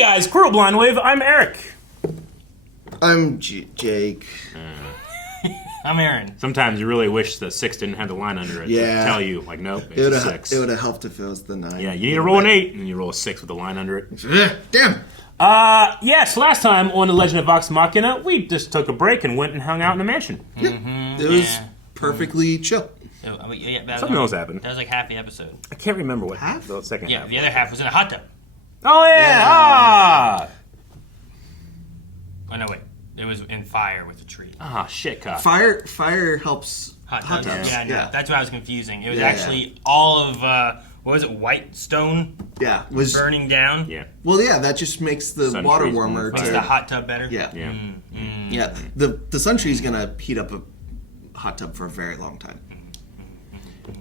guys, Cruel Blind Wave. I'm Eric. I'm Jake. I'm Aaron. Sometimes you really wish the 6 didn't have the line under it. Yeah. To tell you, like, nope, it's a 6. It would have helped if it was the 9. Yeah, you need to roll an 8, and you roll a 6 with the line under it. Damn. Yes, last time on the Legend of Vox Machina, we just took a break and went and hung out in a mansion. Yep. It was perfectly chill. Something else happened. That was like half the episode. I can't remember what Half? the second Yeah, half the other half was in a hot tub. Oh, yeah! Oh, no, wait. It was in fire with a tree. Ah, shit, cock. Fire helps Hot hot tubs. tubs. Yeah, no, that's why I was confusing. It was Yeah, actually all of, what was it, white stone Yeah. Was burning down? Yeah. Well, yeah, that just makes the Sun water trees warmer. on Makes fire. the hot tub better? Yeah. Yeah. Yeah. The sun tree's gonna heat up a hot tub for a very long time.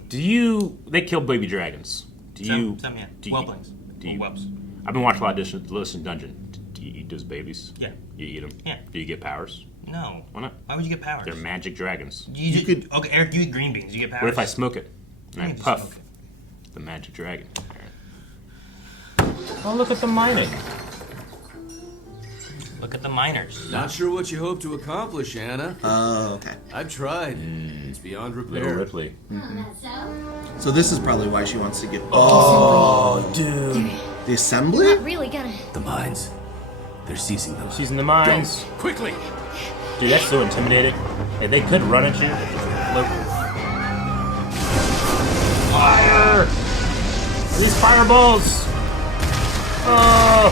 They kill baby dragons. Some, yeah. do you- Whelplings. do you- Whelps. I've been watching a lot of Listen Dungeon. Do you eat those babies? Yeah. You eat them? Yeah. Do you get powers? No. Why not? Why would you get powers? They're magic dragons. You could- Okay, Eric, you eat green beans. You get powers? What if I smoke it? And I You just puff smoke the magic dragon. Oh, look at the mining. Look at the miners. Not sure what you hope to accomplish, Anna. Oh, okay. I've tried. It's beyond Little repair. Ripley. So this is probably why she wants to get. Oh, dude. The assembly? Not really gonna. The mines. They're seizing them. She's in the mines. Quickly! Dude, that's so intimidating. Hey, they could run at you. Look. Fire! These fireballs! Oh!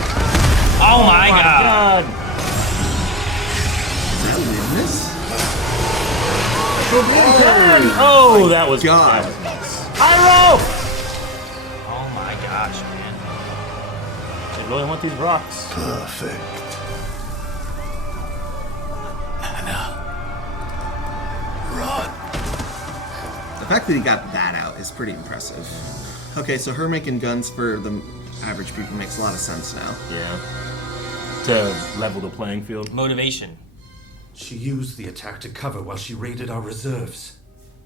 Oh my god! Is that Luminous? Oh, that was God. That was nice. Pyro! Oh my gosh, man. I really want these rocks. Perfect. The fact that he got that out is pretty impressive. Okay, so her making guns for the average people makes a lot of sense now. Yeah. To level the playing field. Motivation. She used the attack to cover while she raided our reserves.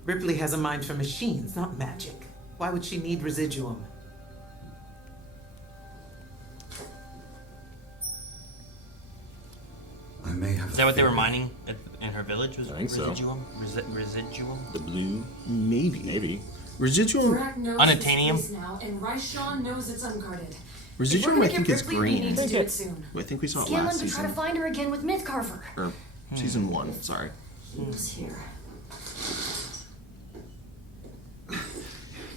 Ripley has a mind for machines, not magic. Why would she need residuum? I may have. Is that what they were mining in her village? Was I think so. residuum? Residuum? The blue. Maybe. Maybe. Residual. Unobtainium? Now, and Raishan knows it's unguarded. Residual, I think it's We green. need to do it soon. I think we saw it Scan them last to try to season. find her again with Mythcarver. Or season 1, sorry. Who's here?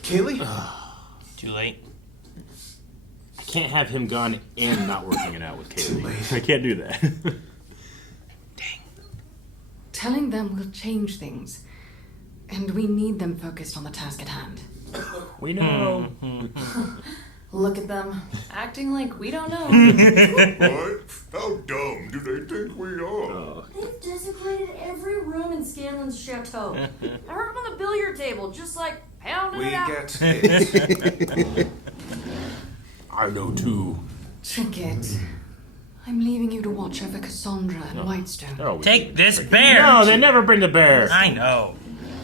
Kaylee? Too late. I can't have him gone and not working it out with Too Kaylee. late. I can't do that. Telling them will change things. And we need them focused on the task at hand. We know. Look at them, acting like we don't know. What? How dumb do they think we are? They've desecrated every room in Scanlan's chateau. I heard them on the billiard table, just like pounding We it out. get it. I know too. Trinket, I'm leaving you to watch over Cassandra and Whitestone. Oh, Take this bear! No, they never bring the bear. I know.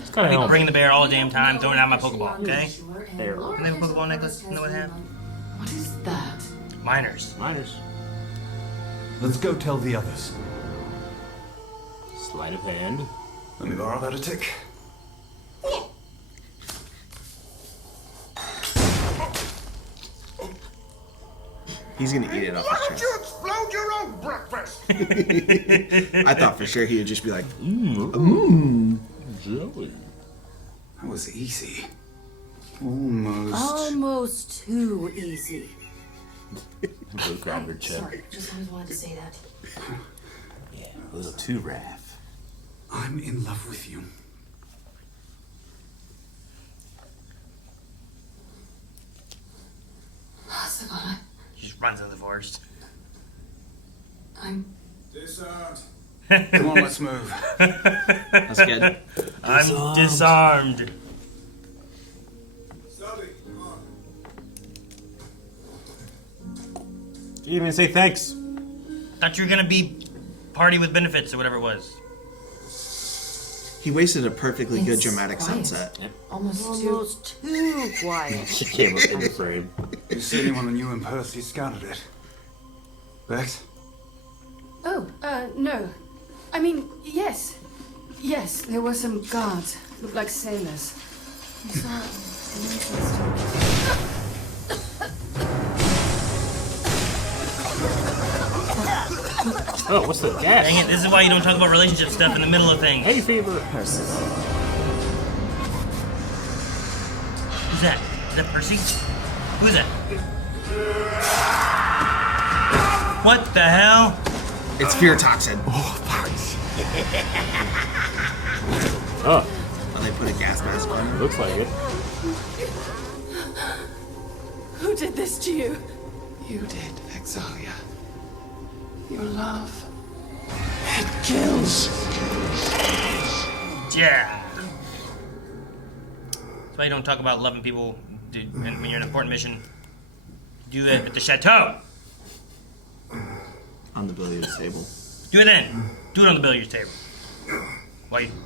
It's kind I of be bringing the bear all the damn time, throwing out my Pokeball, okay? There. Can I have a Pokeball necklace? You know what I have? What is that? Miners. Miners. Let's go tell the others. Sleight of hand. Let me borrow that a tick. He's gonna eat it off Why his don't chest. you explode your own breakfast? I thought for sure he would just be like, Jelly. That was easy. Almost. Almost too easy. Go grab her chip. Sorry, just always wanted to say that. Yeah, a little too raff. I'm in love with you. Savannah, She just runs into the forest. I'm... Come on, let's move. that's good. I'm disarmed. Did you even say thanks? Thought you were gonna be party with benefits or whatever it was. He wasted a perfectly good It's dramatic quiet. sunset. Almost too quiet. She came up in the frame. You see anyone when you and Percy scouted it? Rex? Oh, no. I mean, yes. Yes, there were some guards. Looked like sailors. I saw Nathan's talking. Oh, what's the gas? Dang it, this is why you don't talk about relationship stuff in the middle of things. Hay fever. Who's that? Is that Percy? Who is that? What the hell? It's fear toxin. Oh, thanks. Oh, Oh, they put a gas mask on him. looks like it. Who did this to you? You did, Vexalia. Your love. It kills. Yeah. That's why you don't talk about loving people dude, when you're in an important mission. Do it at the chateau. On the billiards table. Do it then. Do it on the billiards table.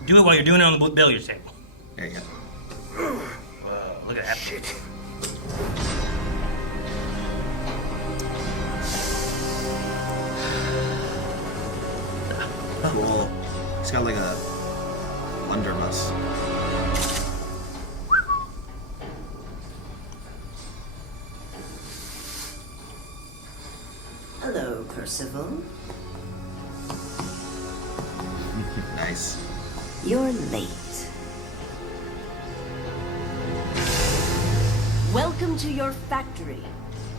Do it while you're doing it on the billiards table. There you go. Whoa, look at that shit. Cool. He's got like a blunderbuss. Hello, Percival. Nice. You're late. Welcome to your factory.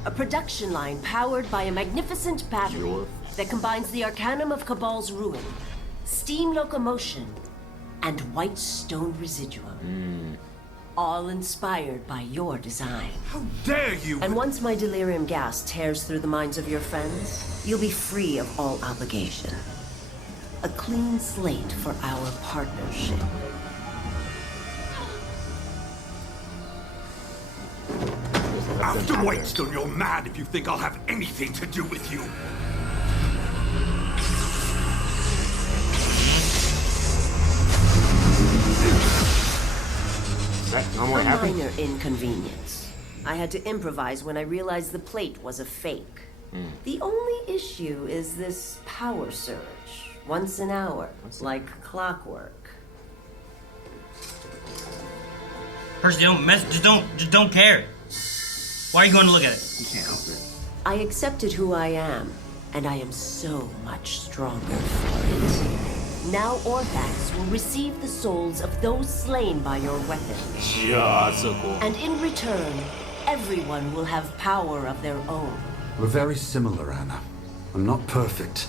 A production line powered by a magnificent battery that combines the arcanum of Cabal's ruin, steam locomotion, and white stone residuum. All inspired by your design. How dare you! And once my delirium gas tears through the minds of your friends, you'll be free of all obligation. A clean slate for our partnership. After Whitestone, you're mad if you think I'll have anything to do with you. Not more A happy. minor inconvenience. I had to improvise when I realized the plate was a fake. The only issue is this power surge. Once an hour, like clockwork. Percy, don't mess. Just don't care. Why are you going to look at it? You can't help it. I accepted who I am, and I am so much stronger for it. Now Orthax will receive the souls of those slain by your weapon. Yeah, that's so cool. And in return, everyone will have power of their own. We're very similar, Anna. I'm not perfect.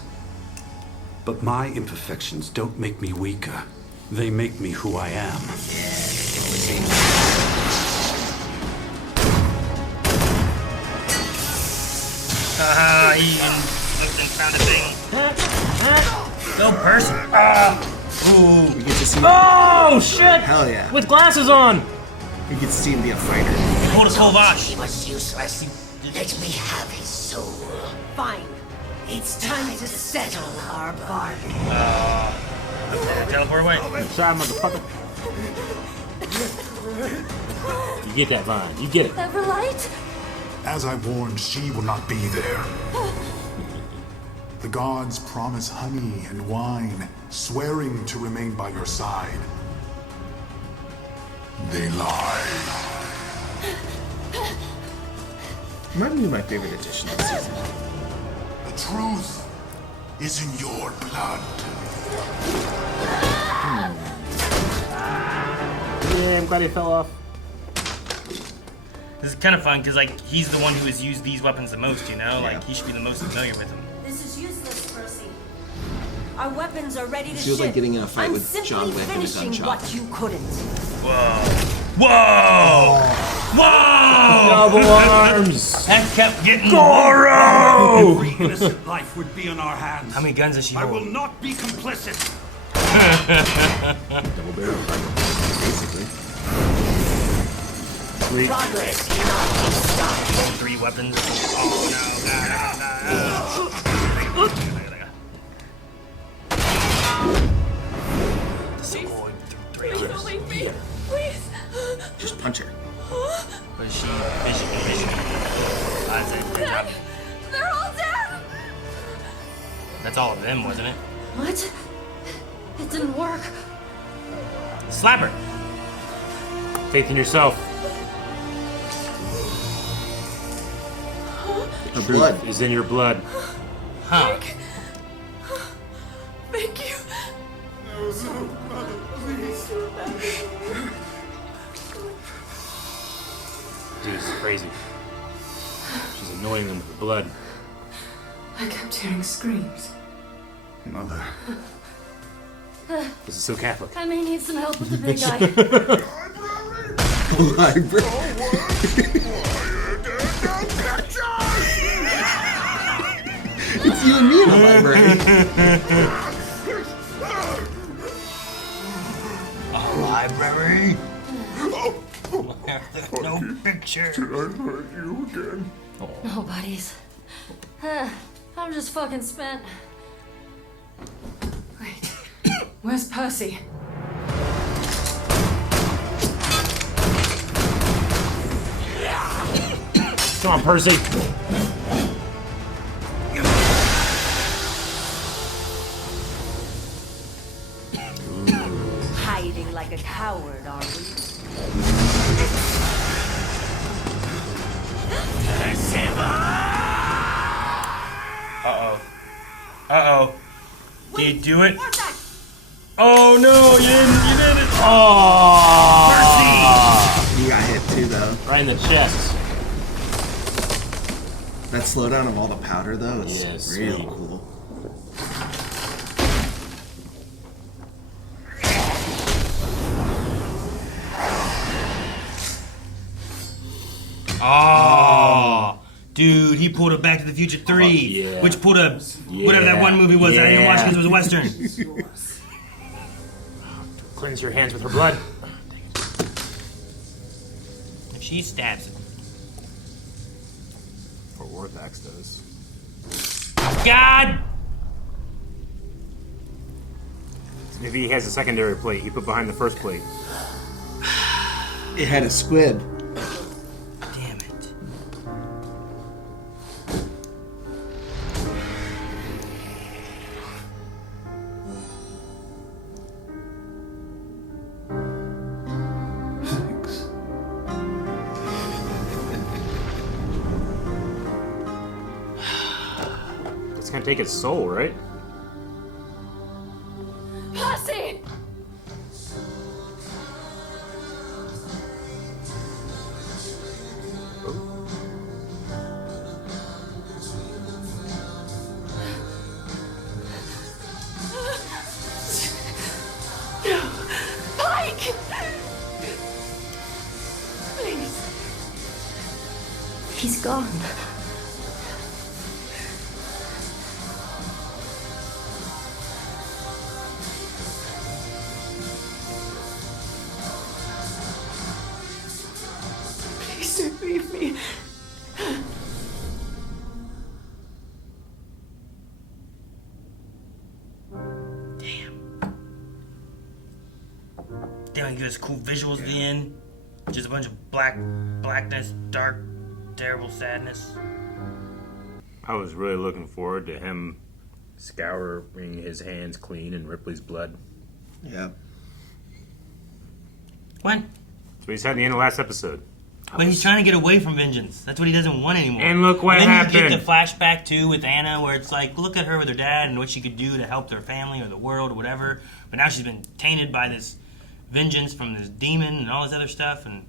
But my imperfections don't make me weaker. They make me who I am. Haha, he even looked and found a thing. Go, Percy. Ooh. We get to see. Oh shit! Hell yeah. With glasses on. We get to see him be a fighter. Hold a Kovash. He was useless. Let me have his soul. Fine. It's time to settle our bargain. Teleport away. Try, motherfucker. You get that, Vine. You get it. Everlight? As I warned, she will not be there. The gods promise honey and wine, swearing to remain by your side. They lie. Might be my favorite addition this season. The truth is in your blood. Yeah, I'm glad he fell off. This is kind of fun because like he's the one who has used these weapons the most. You know, like he should be the most familiar with them. This is useless, Percy. Our weapons are ready to It feels ship. like getting in a fight I'm with simply John Wick and a gun finishing shop. what you couldn't. Whoa! Whoa! Whoa! Double arms. That kept getting. Goro! Every innocent life would be on our hands. How many guns does she I hold? will not be complicit. Double barrel rifle, basically. Progress cannot be stopped. 3 weapons. Oh no! So going through 3 Please others. don't leave me. Please. Just punch her. But she vision. That's it. Dead. They're all dead. That's all of them, wasn't it? What? It didn't work. Slap her. Faith in yourself. The blood is in your blood. Huh. Thank you. Dude, this is crazy. She's annoying them with the blood. I kept hearing screams. Mother. This is so Catholic. I may need some help with the big guy. It's you and me in the library. A library? No picture. Did I hurt you again? No, buddies. I'm just fucking spent. Wait. Where's Percy? Come on, Percy. Hiding like a coward, are we? Uh-oh. Uh-oh. Did you do it? Oh no, you did it! Oh! Percy! You got hit too, though. Right in the chest. That slowdown of all the powder, though, is Yes, real sweet. cool. Oh, dude, he pulled a Back to the Future 3, yeah. which pulled a whatever that one movie was that I didn't watch because it was a Western. Cleanse your hands with her blood. If she stabs him. Or Orthax does. God! If he has a secondary plate, he put behind the first plate. It had a squid. Damn it. Thanks. It's gonna take its soul, right? Percy! Pike! Please. He's gone. Please don't leave me. Damn, give us cool visuals at the end. Just a bunch of blackness, dark, terrible sadness. I was really looking forward to him scouring his hands clean in Ripley's blood. Yeah. When? That's what he said in the end of last episode. But he's trying to get away from vengeance. That's what he doesn't want anymore. And look what then happened. you get the flashback too with Anna, where it's like, look at her with her dad and what she could do to help their family or the world or whatever. But now she's been tainted by this vengeance from this demon and all this other stuff, and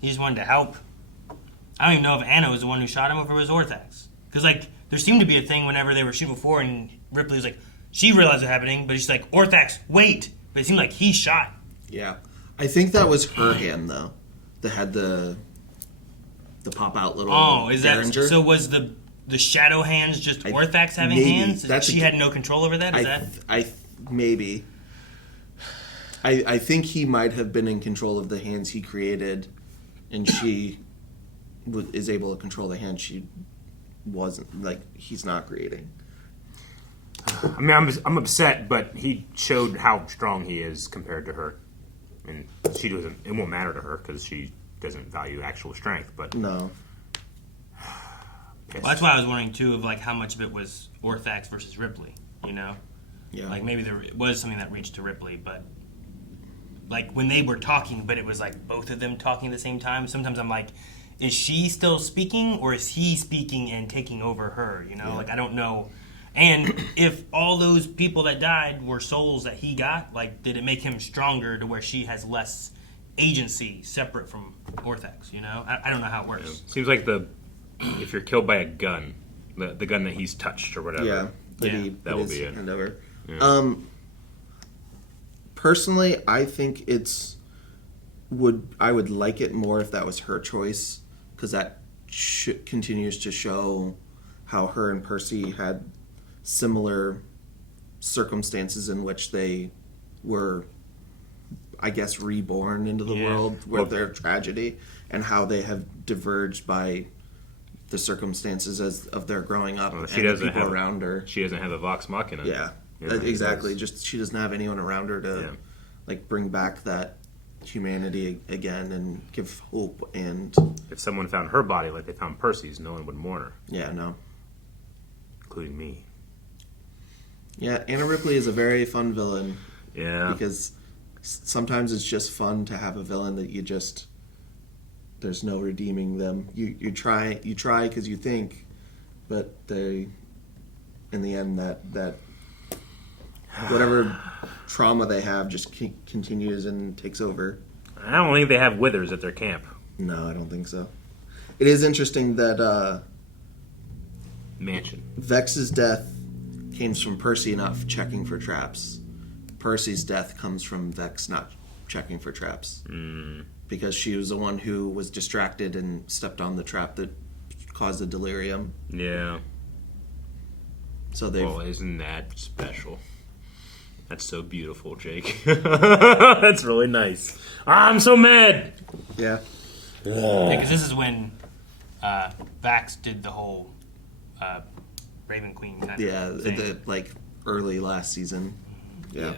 he just wanted to help. I don't even know if Anna was the one who shot him or if it was Orthax. Because like there seemed to be a thing whenever they were shooting before, and Ripley was like, she realized what's happening, but she's like, Orthax, wait. But it seemed like he shot. Yeah. I think that was her hand, though, that had the pop out little. Oh, is that derringer. so? Was the shadow hands just Orthax having maybe. hands? That's She had no control over that. Is that? Maybe. I think he might have been in control of the hands he created, and she is able to control the hands she wasn't. Like he's not creating. I mean, I'm upset, but he showed how strong he is compared to her, and she doesn't. It won't matter to her because she doesn't value actual strength. But no. Well, that's why I was wondering too of like how much of it was Orthax versus Ripley. you know? Yeah. Like, maybe there was something that reached to Ripley, but... Like, when they were talking, but it was, like, both of them talking at the same time, sometimes I'm like, is she still speaking, or is he speaking and taking over her, you know? Yeah. Like, I don't know. And if all those people that died were souls that he got, like, did it make him stronger to where she has less agency separate from Orthax, you know? I don't know how it works. Yeah. Seems like if you're killed by a gun, the gun that he's touched or whatever, that will be it. Endeavor. Yeah. Personally, I think I would like it more if that was her choice, because that continues to show how her and Percy had similar circumstances in which they were, I guess, reborn into the world with their tragedy, and how they have diverged by the circumstances of their growing up and the people around her. She doesn't have a Vox Machina. Yeah, exactly. Just she doesn't have anyone around her to like bring back that humanity again and give hope. And if someone found her body like they found Percy's, no one would mourn her. Yeah, no. Including me. Yeah, Anna Ripley is a very fun villain. Yeah. Because sometimes it's just fun to have a villain that there's no redeeming them. You try because you think, but in the end that whatever trauma they have just continues and takes over. I don't think they have withers at their camp. No, I don't think so. It is interesting that Mansion. Vex's death came from Percy not checking for traps. Percy's death comes from Vex not checking for traps. Because she was the one who was distracted and stepped on the trap that caused the delirium. Yeah. So isn't that special? That's so beautiful, Jake. That's really nice. I'm so mad. Yeah. Because this is when Vax did the whole Raven Queen kind of thing. The like early last season. Yeah.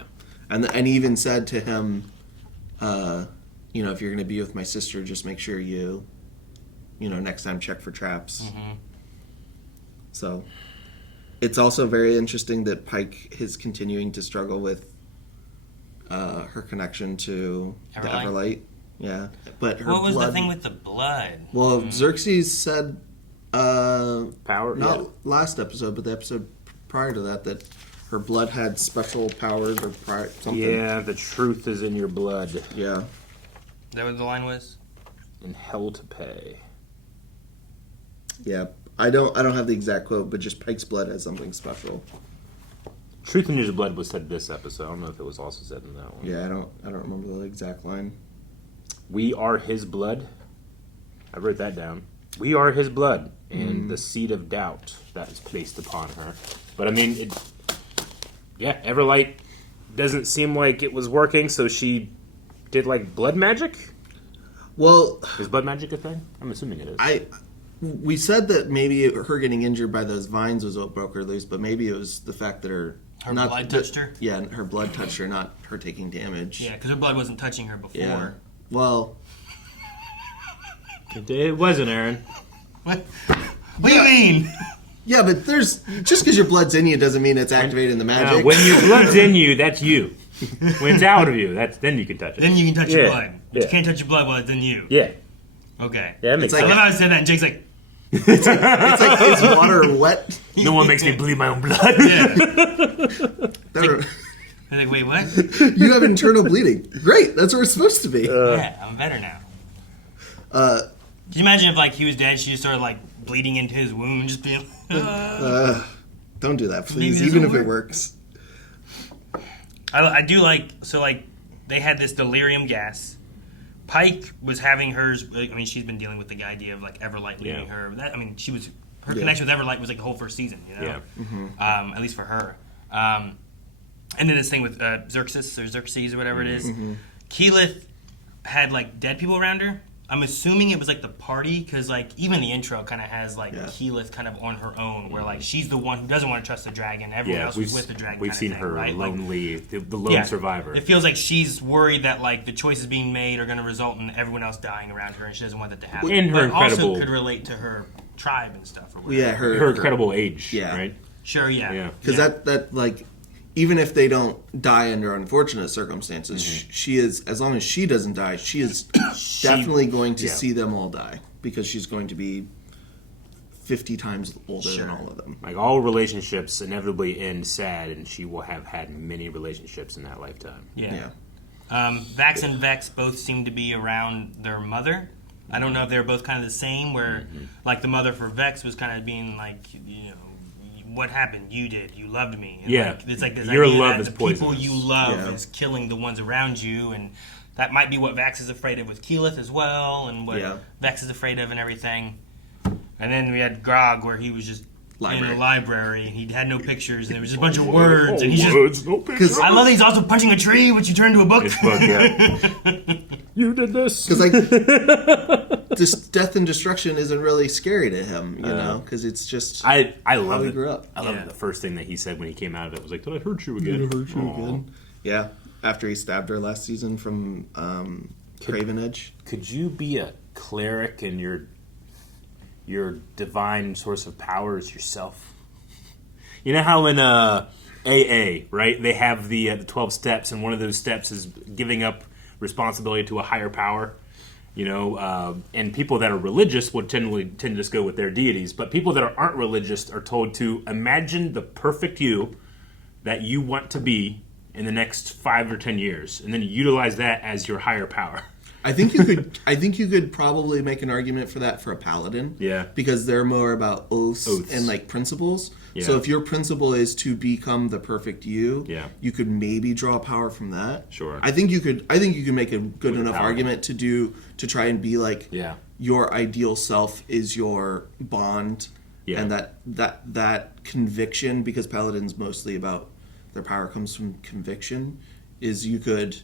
And he even said to him, if you're going to be with my sister, just make sure next time check for traps. Mm-hmm. So it's also very interesting that Pike is continuing to struggle with her connection to the Everlight. Yeah, but her what was blood, the thing with the blood? Well, Xerxes said power. Not last episode, but the episode prior to that her blood had special powers or something. Yeah, the truth is in your blood. Yeah. Is that what the line was? In hell to pay. Yeah, I don't have the exact quote, but just Pike's blood has something special. Truth in your blood was said this episode. I don't know if it was also said in that one. Yeah, I don't remember the exact line. We are his blood. I wrote that down. We are his blood, and the seed of doubt that is placed upon her. But I mean, Everlight doesn't seem like it was working, so she did like blood magic. Well, is blood magic a thing? I'm assuming it is. We said that maybe her getting injured by those vines was what broke her loose, but maybe it was the fact that her blood touched her. Yeah, her blood touched her, not her taking damage. Yeah, because her blood wasn't touching her before. Yeah. Well, it wasn't, Aaron. What do you mean? Yeah, but just because your blood's in you doesn't mean it's activating the magic. When your blood's in you, that's you. When it's out of you, then you can touch it. Then you can touch your blood. But you can't touch your blood while it's in you. Yeah. Okay. Yeah, that makes sense. I love how I said that, and Jake's like... it's like, is water wet? No one makes me bleed my own blood. Yeah. I'm like, wait, what? You have internal bleeding. Great, that's where it's supposed to be. Yeah, I'm better now. Can you imagine if he was dead, she just started bleeding into his wound, just being... Don't do that, please, even if it works. I do they had this delirium gas. Pike was having hers. I mean, she's been dealing with the idea of Everlight leaving her. Her connection with Everlight was the whole first season, you know. Yeah. Mm-hmm. At least for her. And then this thing with Xerxes or whatever it is. Mm-hmm. Keyleth had dead people around her. I'm assuming it was the party because even the intro kind of has Keyleth kind of on her own, where she's the one who doesn't want to trust the dragon. Everyone else was with the dragon. We've seen her right? lonely, the lone survivor. It feels like she's worried that the choices being made are going to result in everyone else dying around her, and she doesn't want that to happen. In her but incredible, also could relate to her tribe and stuff. Or whatever. Yeah, her incredible age. Yeah. Right. Sure, yeah. Because that like, even if they don't die under unfortunate circumstances, she is, as long as she doesn't die, she is definitely going to see them all die, because she's going to be 50 times older than all of them. Like, all relationships inevitably end sad, and she will have had many relationships in that lifetime. Yeah. Vax and Vex both seem to be around their mother. I don't know if they were both kind of the same, where like the mother for Vex was kind of being like, you know, what happened? You did. You loved me. And yeah. Like, it's like this Your idea love that is the poisonous. people you love is killing the ones around you, and that might be what Vax is afraid of with Keyleth as well, and what Vex is afraid of and everything. And then we had Grog, where he was just in a library, and he had no pictures, and there was just a bunch of words, and he's just... no pictures. I love that he's also punching a tree, which you turn into a book. It's book, yeah. You did this. Because, like, this death and destruction isn't really scary to him, you know? Because it's just I how love he it. grew up. I love it. The first thing that he said when he came out of it was like, did I hurt you again? Did I hurt you again? Yeah. After he stabbed her last season from Craven Edge. Could you be a cleric and your divine source of power is yourself? You know how in AA, right, they have the 12 steps, and one of those steps is giving up responsibility to a higher power, you know, and people that are religious would tend to just go with their deities, but people that aren't religious are told to imagine the perfect you that you want to be in the next 5 or 10 years, and then utilize that as your higher power. I think you could probably make an argument for that for a paladin. Yeah. Because they're more about oaths. And like principles. Yeah. So if your principle is to become the perfect you, you could maybe draw power from that. Sure. I think you could make a good enough argument to try and be like your ideal self is your bond. Yeah. And that conviction, because paladins mostly about their power comes from conviction, is you could,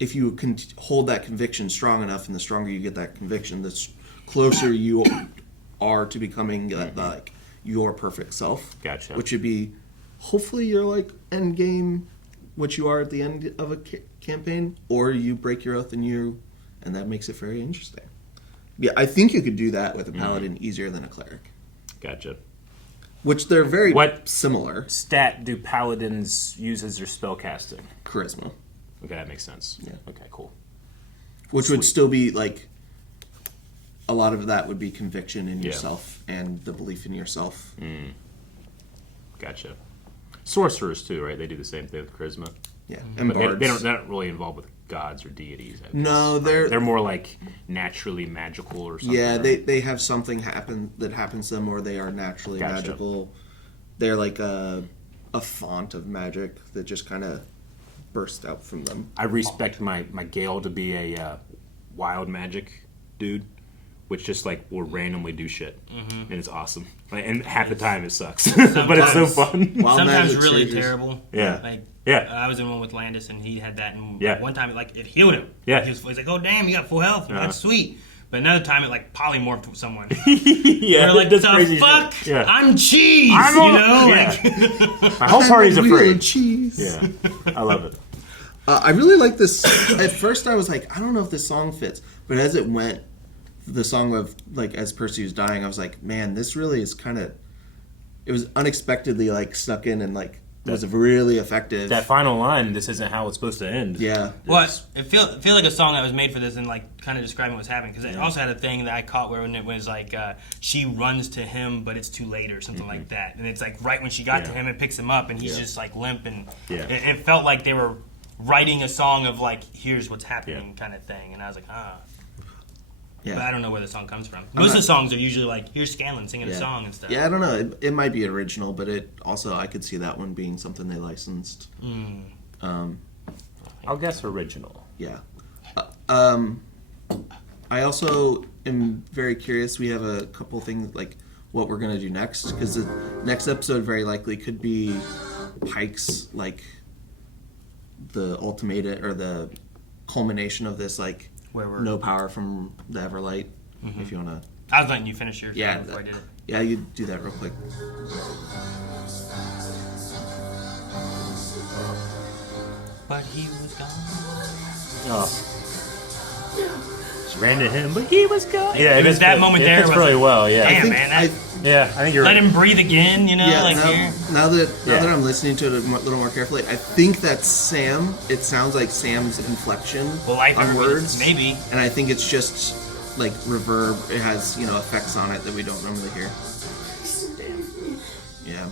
if you can hold that conviction strong enough, and the stronger you get that conviction, the closer you are to becoming like your perfect self. Gotcha. Which would be, hopefully, your like end game, what you are at the end of a campaign, or you break your oath and that makes it very interesting. Yeah, I think you could do that with a paladin easier than a cleric. Gotcha. Which they're very similar. Stat do paladins use as their spell casting? Charisma. Okay, that makes sense. Yeah. Okay, cool. Which would still be like, a lot of that would be conviction in yourself and the belief in yourself. Gotcha. Sorcerers too, right? They do the same thing with charisma. Yeah, and bards. They're not really involved with gods or deities. I guess. No, they're more like naturally magical or something. Yeah, they have something that happens to them, or they are naturally magical. They're like a font of magic that just kind of burst out from them. I respect my Gale to be a wild magic dude, which just like will randomly do shit, and it's awesome. And half the time it sucks, but it's so fun. Sometimes really terrible. Yeah, like yeah. I was in one with Landis, and he had that. And one time, it healed him. Yeah, he's like, "Oh damn, you got full health. That's sweet." But another time, it like polymorphed with someone. Yeah, they're like, "The fuck? Yeah. I'm cheese." My whole party's afraid. Cheese. Yeah, I love it. I really like this. At first, I was like, I don't know if this song fits, but as it went, the song of like as Percy was dying, I was like, man, this really is kind of. It was unexpectedly like snuck in and like was really effective. That final line, "This isn't how it's supposed to end." Yeah. Well, it feel like a song that was made for this, and like kind of describing what's happening, because it also had a thing that I caught where when it was like she runs to him, but it's too late or something like that, and it's like right when she got to him and picks him up, and he's just like limp, and it felt like they were writing a song of like, here's what's happening kind of thing, and I was like, Yeah. But I don't know where the song comes from. Most of the songs are usually like, here's Scanlan singing a song and stuff. Yeah, I don't know. It might be original, but it also, I could see that one being something they licensed. I'll guess original. Yeah. I also am very curious. We have a couple things, like what we're going to do next, because the next episode very likely could be Pike's, like, the ultimate, or the culmination of this, like, no power from the Everlight, if you want to... I was letting you finish yours before I did it. Yeah, you do that real quick. But he was gone. She ran to him, but he was gone. Yeah, it was that moment there. It fits really well, yeah. Damn, man. Yeah, I think you're Let right. him breathe again, you know? Yeah, like now, here. now that I'm listening to it a little more carefully, I think that's Sam. It sounds like Sam's inflection Well, I on heard words. maybe. And I think it's just like reverb. It has, effects on it that we don't normally hear. Yeah.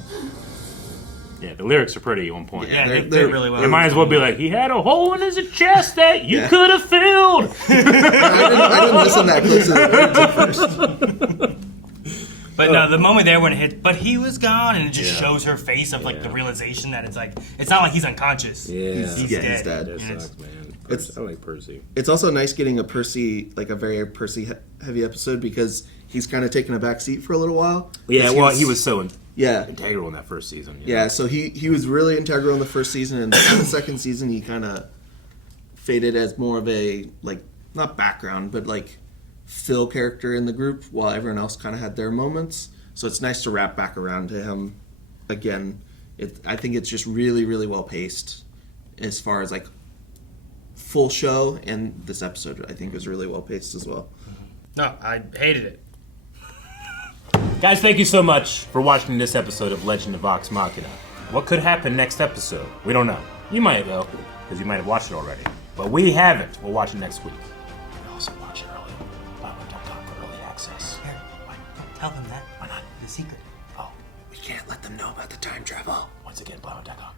Yeah, the lyrics are pretty on point. Yeah, they're- they they're- really well. It might as well be like, he had a hole in his chest that you could have filled. I didn't listen that close to the words at first. But no, the moment there when it hit, but he was gone, and it just Yeah. shows her face of like the realization that it's not like he's unconscious. Yeah. He's Yeah, dead. he's dead. That And it's- sucks, man. It's- I like Percy. It's also nice getting a Percy, like a very Percy heavy episode because he's kind of taken a back seat for a little while. Yeah, Because well, he was so Yeah. integral in that first season. Yeah, so he was really integral in the first season, and in the second season he kind of faded as more of a, like, not background, but like fill character in the group while everyone else kind of had their moments. So it's nice to wrap back around to him again. I think it's just really, really well paced as far as like full show, and this episode I think was really well paced as well. No, I hated it. Guys, thank you so much for watching this episode of Legend of Vox Machina. What could happen next episode? We don't know. You might though, because you might have watched it already. But we haven't. We'll watch it next week. We'll also watch it early. Bible.com for early access. Here, don't tell them that. Why not? The secret. Oh, We can't let them know about the time travel. once again, Bible.com.